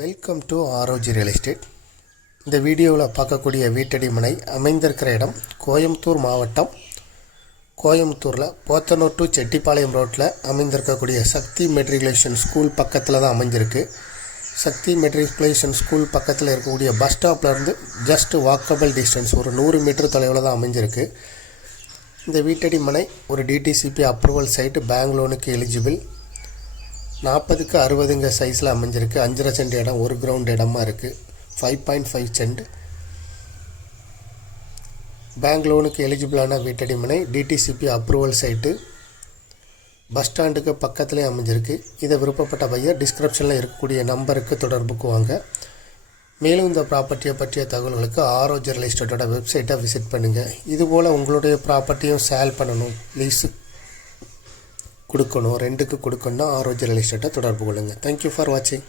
Welcome to ஆரோஜி real estate. இந்த வீடியோவில் பார்க்கக்கூடிய வீட்டடி மனை அமைந்திருக்கிற இடம் கோயம்புத்தூர் மாவட்டம். கோயம்புத்தூரில் போத்தனூர் டு செட்டிப்பாளையம் ரோட்டில் அமைந்திருக்கக்கூடிய சக்தி மெட்ரிகுலேஷன் ஸ்கூல் பக்கத்தில் தான் அமைஞ்சிருக்கு. சக்தி மெட்ரிகுலேஷன் ஸ்கூல் பக்கத்தில் இருக்கக்கூடிய பஸ் ஸ்டாப்லேருந்து ஜஸ்ட் வாக்கபிள் டிஸ்டன்ஸ் ஒரு 100 மீட்டர் தொலைவில் தான் அமைஞ்சிருக்கு. இந்த வீட்டடி மனை ஒரு டிடிசிபி அப்ரூவல் சைட்டு, பேங்க் லோனுக்கு எலிஜிபிள். 40க்கு 60 சைஸில் அமைஞ்சிருக்கு. 5.5 சென்ட் இடம், ஒரு கிரவுண்ட் இடமா இருக்குது. 5.5 சென்ட் பேங்க் லோனுக்கு எலிஜிபிளான வீட்டடி மனை, டிடிசிபி அப்ரூவல் சைட்டு, பஸ் ஸ்டாண்டுக்கு பக்கத்துலேயே அமைஞ்சிருக்கு. இதை விருப்பப்பட்ட பையர் டிஸ்கிரிப்ஷனில் இருக்கக்கூடிய நம்பருக்கு தொடர்புக்கு வாங்க. மேலும் இந்த ப்ராப்பர்ட்டியை பற்றிய தகவல்களுக்கு ஆரோஜி ரியல் எஸ்டேட்டோட வெப்சைட்டை விசிட் பண்ணுங்கள். இதுபோல் உங்களுடைய ப்ராப்பர்ட்டியும் சேல் பண்ணணும், லீஸு கொடுக்கணும், ரெண்டுக்கு கொடுக்கணும்னா ஆரோஜி ரியல் எஸ்டேட்டை தொடர்பு கொள்ளுங்கள். தேங்க்யூ ஃபார் வாட்சிங்.